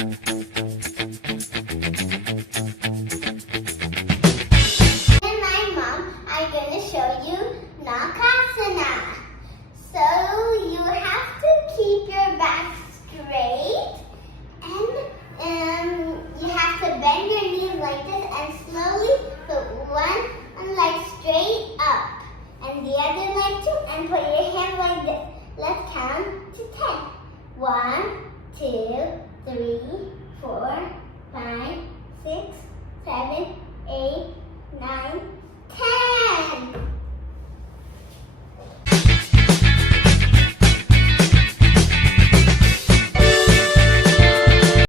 And my mom are going to show you Naukasana. So you have to keep your back straight and you have to bend your knees like this and slowly put one leg straight up and the other leg too and put your hand like this. Let's count to 10. 1, 2, 3, 4, 5, 6, 7, 8, 9,